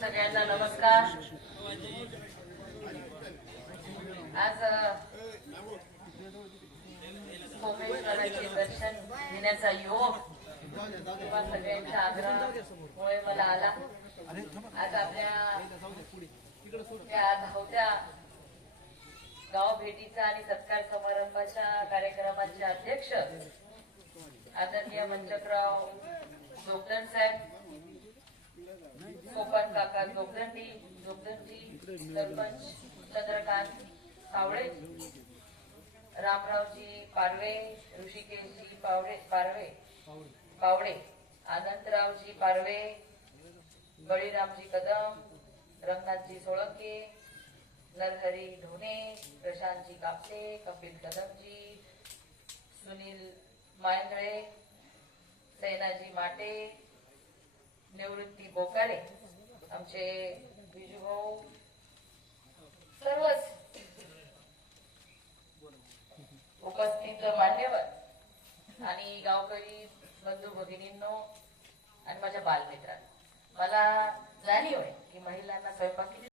सगळ्यांना नमस्कार। आज सोमेश्वराचे दर्शन घेण्याचा योग किंवा सगळ्यांच्या आग्रहामुळे मला आला। आज आपल्या त्या धावत्या गाव भेटीचा आणि सत्कार समारंभाच्या कार्यक्रमाचे अध्यक्ष आदरणीय मंचकराव जोगदंड साहेब, कोपन काका जोगदंडी, सरपंच चंद्रकांत सावळे, रामरावजी पारवे, ऋषिकेशजी पावडे, आनंदरावजी पारवे, बळीरामजी कदम, रंगनाथजी सोळंके, नरहरी ढोणे, प्रशांतजी कापसे, कपिल कदमजी, सुनील मायंगळे, सैनाजी माटे, निवृत्ती बोकारे, आमचे विजूभाऊ, सर्वच उपस्थित मान्यवर आणि गावकरी बंधू भगिनींनो आणि माझ्या बालमित्रांनो, मला जाणीव आहे की महिलांना स्वयंपाक